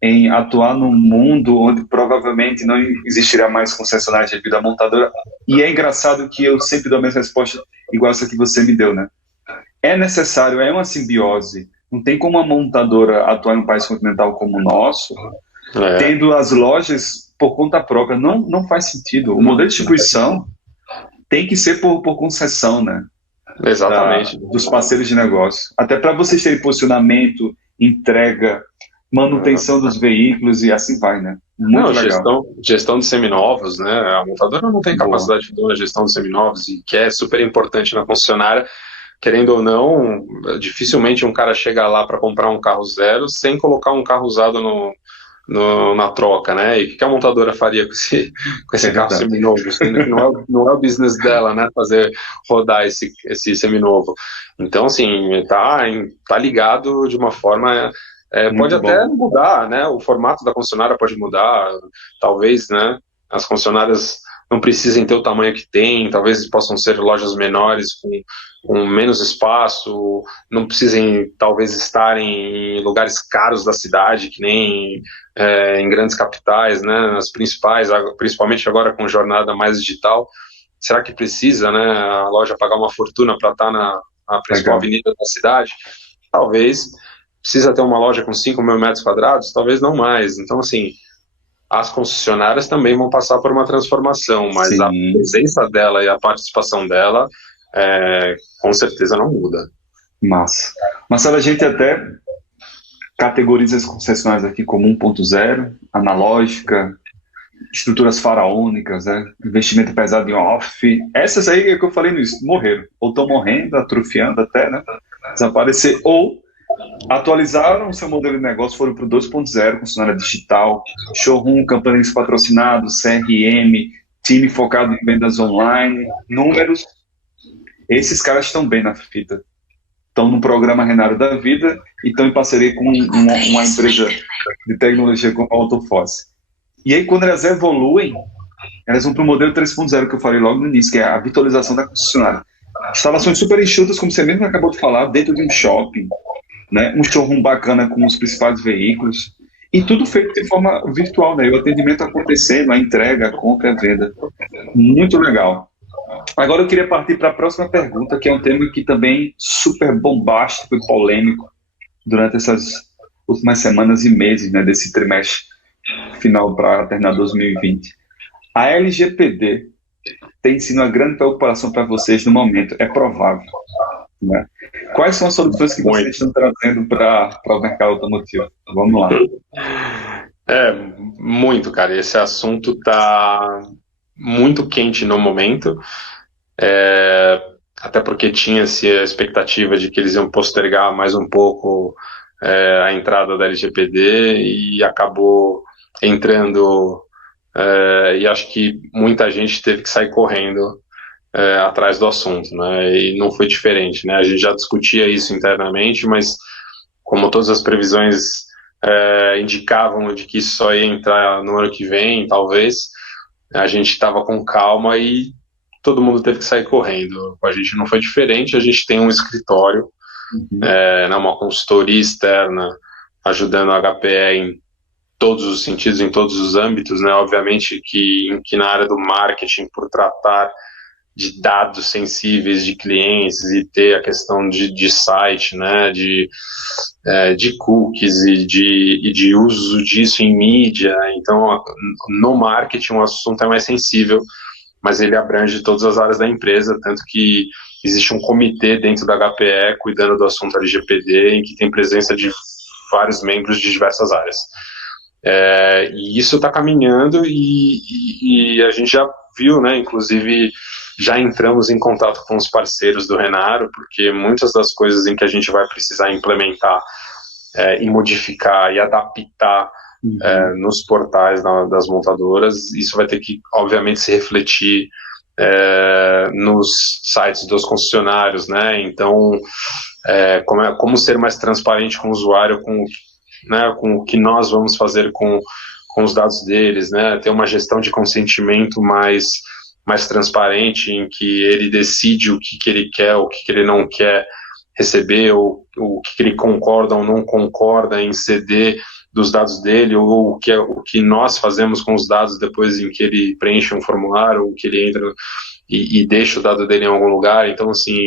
em atuar num mundo onde provavelmente não existirá mais concessionárias devido à montadora? E é engraçado que eu sempre dou a mesma resposta igual essa que você me deu, né? É necessário, é uma simbiose. Não tem como a montadora atuar em um país continental como o nosso, tendo as lojas por conta própria. Não faz sentido. O modelo de distribuição tem que ser por concessão, né? Exatamente. Dos parceiros de negócio. Até para vocês terem posicionamento, entrega, manutenção dos veículos e assim vai, né? Muito legal. Gestão de seminovos, né? A montadora não tem capacidade de fazer uma gestão de seminovos, e que é super importante na concessionária. Querendo ou não, dificilmente um cara chega lá para comprar um carro zero sem colocar um carro usado na troca, né? E o que a montadora faria com esse carro seminovo? Sendo que não é o business dela, né? Fazer rodar esse seminovo. Então, assim, tá ligado de uma forma... pode até mudar, né? O formato da concessionária pode mudar, talvez, né? As concessionárias não precisem ter o tamanho que tem, talvez possam ser lojas menores com menos espaço, não precisem talvez estar em lugares caros da cidade, que nem em grandes capitais, né? Nas principais, principalmente agora com jornada mais digital. Será que precisa, né? A loja pagar uma fortuna para estar na principal avenida da cidade? Talvez. Precisa ter uma loja com 5 mil metros quadrados? Talvez não mais. Então, assim, as concessionárias também vão passar por uma transformação, mas a presença dela e a participação dela, com certeza não muda. Massa. Marcelo, a gente até categoriza as concessionárias aqui como 1.0, analógica, estruturas faraônicas, né? Investimento pesado em off. Essas aí que eu falei no início, morreram. Ou estão morrendo, atrofiando até, né? Desaparecer, ou atualizaram o seu modelo de negócio, foram para o 2.0, concessionária digital, showroom, campanhas patrocinados, CRM, time focado em vendas online, números. Esses caras estão bem na fita. Estão no programa Renaro da Vida e estão em parceria com uma empresa de tecnologia como a Autofoss. E aí, quando elas evoluem, elas vão para o modelo 3.0, que eu falei logo no início, que é a virtualização da concessionária. Instalações super enxutas, como você mesmo acabou de falar, dentro de um shopping, né? Um showroom bacana com os principais veículos, e tudo feito de forma virtual, né? O atendimento acontecendo, a entrega, a compra e a venda. Muito legal. Agora eu queria partir para a próxima pergunta, que é um tema que também super bombástico e polêmico durante essas últimas semanas e meses, né, desse trimestre final para terminar 2020. A LGPD tem sido uma grande preocupação para vocês no momento, é provável, né? Quais são as soluções que vocês estão trazendo para o mercado automotivo? Vamos lá. Muito, cara. Esse assunto está muito quente no momento, até porque tinha-se a expectativa de que eles iam postergar mais um pouco a entrada da LGPD, e acabou entrando, e acho que muita gente teve que sair correndo atrás do assunto, né? E não foi diferente, né? A gente já discutia isso internamente, mas como todas as previsões indicavam de que isso só ia entrar no ano que vem, talvez, a gente estava com calma e todo mundo teve que sair correndo. A gente não foi diferente, a gente tem um escritório, uma consultoria externa ajudando a HPE em todos os sentidos, em todos os âmbitos, né? Obviamente que na área do marketing, por tratar de dados sensíveis de clientes e ter a questão de site, né, de de cookies e de uso disso em mídia. Então, no marketing o assunto é mais sensível, mas ele abrange todas as áreas da empresa, tanto que existe um comitê dentro da HPE cuidando do assunto LGPD, em que tem presença de vários membros de diversas áreas. E isso está caminhando e a gente já viu, né, inclusive já entramos em contato com os parceiros do Renaro, porque muitas das coisas em que a gente vai precisar implementar e modificar e adaptar nos portais das montadoras, isso vai ter que, obviamente, se refletir nos sites dos concessionários, né? Então, como ser mais transparente com o usuário, com o que nós vamos fazer com os dados deles, né? Ter uma gestão de consentimento mais transparente, em que ele decide o que ele quer, o que ele não quer receber, ou o que ele concorda ou não concorda em ceder dos dados dele, ou o que nós fazemos com os dados depois em que ele preenche um formulário, ou que ele entra e deixa o dado dele em algum lugar. Então, assim,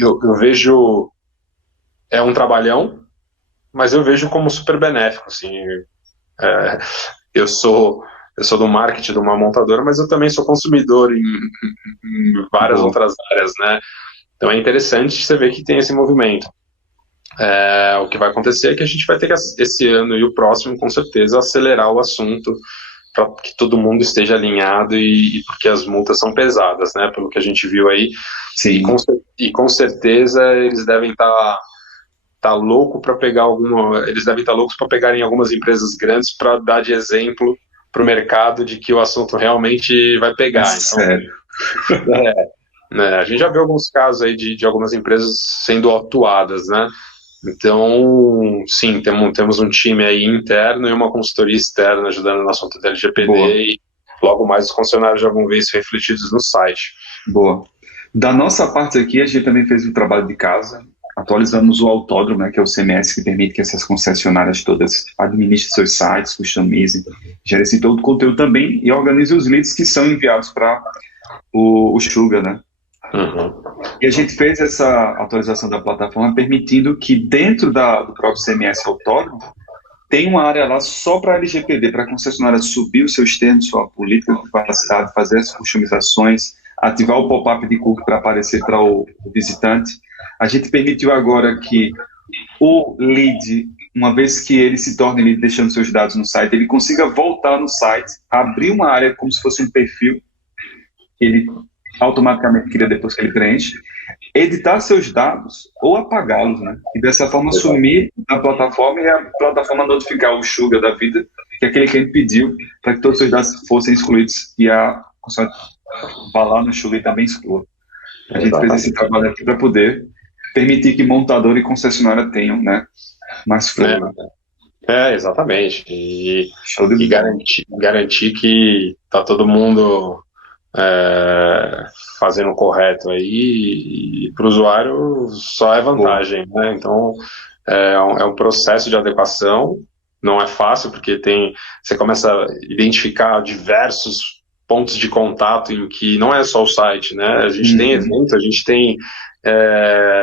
eu vejo, um trabalhão, mas eu vejo como super benéfico, assim. Eu sou do marketing de uma montadora, mas eu também sou consumidor em várias outras áreas, né? Então é interessante você ver que tem esse movimento. O que vai acontecer é que a gente vai ter que, esse ano e o próximo, com certeza, acelerar o assunto para que todo mundo esteja alinhado e porque as multas são pesadas, né? Pelo que a gente viu aí. Sim. E com certeza eles devem estar louco para pegar eles devem estar loucos para pegarem algumas empresas grandes para dar de exemplo para o mercado de que o assunto realmente vai pegar. Sério. A gente já viu alguns casos aí de algumas empresas sendo autuadas, né? Então, sim, temos um time aí interno e uma consultoria externa ajudando no assunto da LGPD. Boa. E logo mais os funcionários já vão ver isso refletidos no site. Boa. Da nossa parte aqui, a gente também fez um trabalho de casa. Atualizamos o autódromo, né, que é o CMS, que permite que essas concessionárias todas administrem seus sites, customizem, gerenciem todo o conteúdo também e organizem os leads que são enviados para o Sugar, né? Uhum. E a gente fez essa atualização da plataforma permitindo que dentro do próprio CMS autódromo tem uma área lá só para LGPD, para a concessionária subir os seus termos, sua política de privacidade, fazer as customizações, ativar o pop-up de cookie para aparecer para o visitante. A gente permitiu agora que o lead, uma vez que ele se torne lead deixando seus dados no site, ele consiga voltar no site, abrir uma área como se fosse um perfil que ele automaticamente cria depois que ele preenche, editar seus dados ou apagá-los, né? E dessa forma sumir da plataforma e a plataforma notificar o Sugar da vida que aquele cliente pediu para que todos os seus dados fossem excluídos e a concessionária vá lá no Sugar e também exclua. A gente fez esse trabalho aqui para poder permitir que montador e concessionária tenham, né, mais flow. Exatamente. E garantir que tá todo mundo fazendo o correto aí, e para o usuário só é vantagem, né? Então é um processo de adequação, não é fácil, porque você começa a identificar diversos pontos de contato em que não é só o site, né? A gente tem evento, a gente tem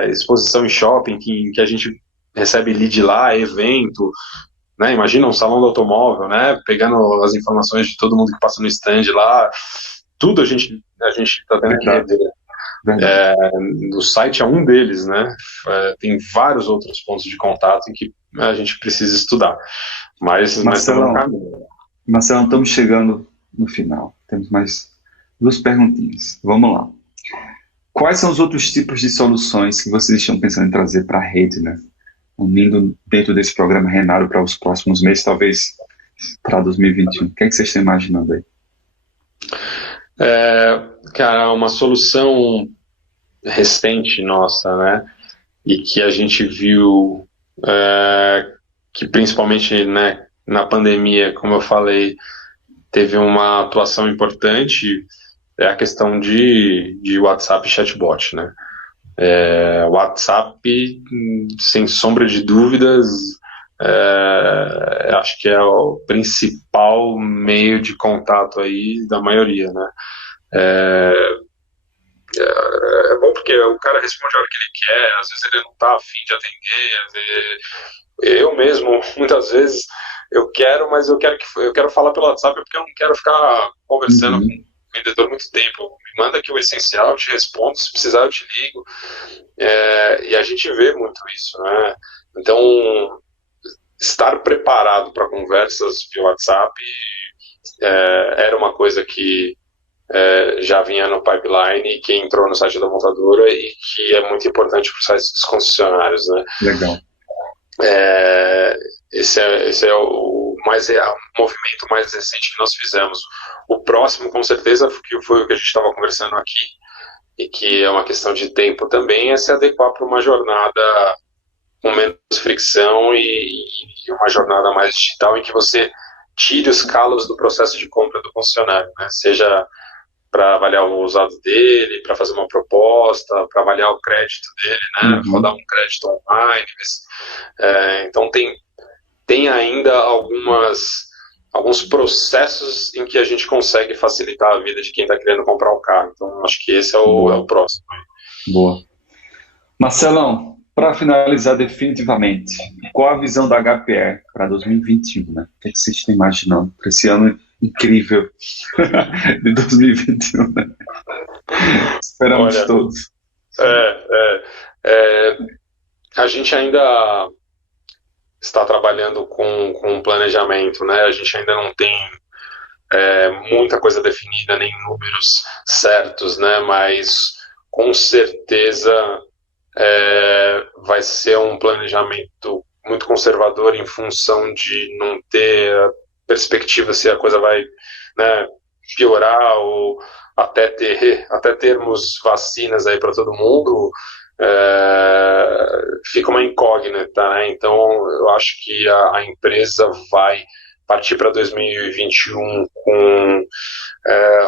exposição em shopping, que a gente recebe lead lá, evento, né? Imagina um salão do automóvel, né? Pegando as informações de todo mundo que passa no stand lá, tudo a gente está tendo que rever. O site é um deles, né? Tem vários outros pontos de contato em que a gente precisa estudar. Mas Marcelão, estamos chegando no final. Temos mais 2 perguntinhas. Vamos lá. Quais são os outros tipos de soluções que vocês estão pensando em trazer para a rede, né? Unindo dentro desse programa Renaro para os próximos meses, talvez para 2021. O que é que vocês estão imaginando aí? Cara, uma solução recente nossa, né? E que a gente viu que principalmente, né, na pandemia, como eu falei, teve uma atuação importante, é a questão de WhatsApp e chatbot, né? WhatsApp, sem sombra de dúvidas, acho que é o principal meio de contato aí da maioria, né? é bom porque o cara responde a hora que ele quer, às vezes ele não está afim de atender, às vezes, eu mesmo, muitas vezes, mas eu quero falar pelo WhatsApp porque eu não quero ficar conversando com o vendedor muito tempo. Me manda aqui o essencial, eu te respondo, se precisar eu te ligo. E a gente vê muito isso, né? Então, estar preparado para conversas via WhatsApp era uma coisa que já vinha no pipeline, que entrou no site da montadora e que é muito importante para os sites dos concessionários, né? Legal. Esse é o movimento mais recente que nós fizemos. O próximo, com certeza, que foi o que a gente estava conversando aqui, e que é uma questão de tempo também, é se adequar para uma jornada com menos fricção e uma jornada mais digital em que você tire os calos do processo de compra do funcionário, né? Seja para avaliar o usado dele, para fazer uma proposta, para avaliar o crédito dele, né? Rodar um crédito online. Então tem ainda alguns processos em que a gente consegue facilitar a vida de quem está querendo comprar o carro. Então acho que esse é o próximo. Boa. Marcelão, para finalizar definitivamente, qual a visão da HPE para 2021, né? O que vocês estão imaginando para esse ano incrível de 2021, né? Esperamos todos. A gente ainda está trabalhando com um planejamento, né? A gente ainda não tem muita coisa definida, nem números certos, né? Mas com certeza vai ser um planejamento muito conservador em função de não ter perspectiva se a coisa vai, né, piorar ou até termos vacinas aí para todo mundo. Fica uma incógnita, né? Então eu acho que a empresa vai partir para 2021 com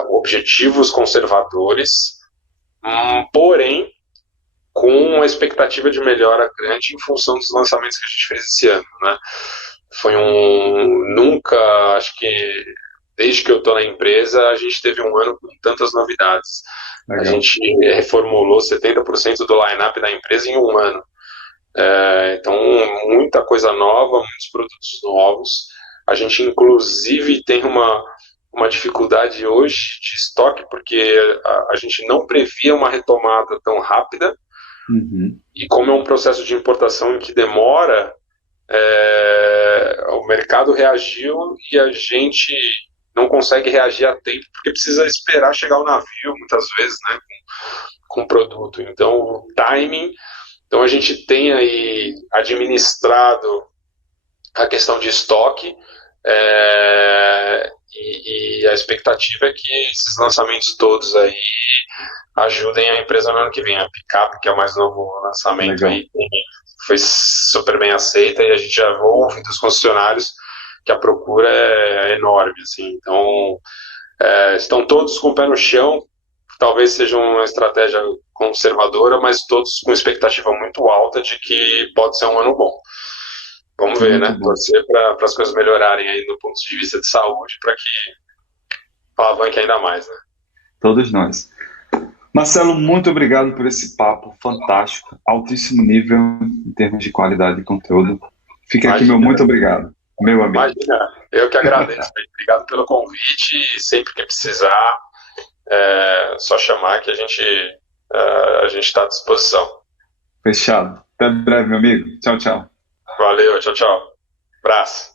objetivos conservadores, porém com uma expectativa de melhora grande em função dos lançamentos que a gente fez esse ano, né? Foi nunca, acho que desde que eu estou na empresa, a gente teve um ano com tantas novidades. Legal. A gente reformulou 70% do line-up da empresa em um ano. Então, muita coisa nova, muitos produtos novos. A gente, inclusive, tem uma dificuldade hoje de estoque, porque a gente não previa uma retomada tão rápida. E como é um processo de importação em que demora, o mercado reagiu e a gente não consegue reagir a tempo porque precisa esperar chegar o navio muitas vezes, né, com o produto. Então o timing, então a gente tem aí administrado a questão de estoque, e a expectativa é que esses lançamentos todos aí ajudem a empresa no ano que vem. A Picape, que é o mais novo lançamento, aí, foi super bem aceita, e a gente já ouve dos concessionários que a procura é enorme, assim. Então estão todos com o pé no chão. Talvez seja uma estratégia conservadora, mas todos com expectativa muito alta de que pode ser um ano bom. Vamos ver, né? Torcer para as coisas melhorarem aí do ponto de vista de saúde, para que alavanque ainda mais, né? Todos nós. Marcelo, muito obrigado por esse papo fantástico, altíssimo nível em termos de qualidade de conteúdo. Fica aqui meu muito obrigado, meu amigo. Imagina, eu que agradeço. Obrigado pelo convite, e sempre que precisar, só chamar que a gente está à disposição. Fechado. Até breve, meu amigo. Tchau, tchau. Valeu, tchau, tchau. Abraço.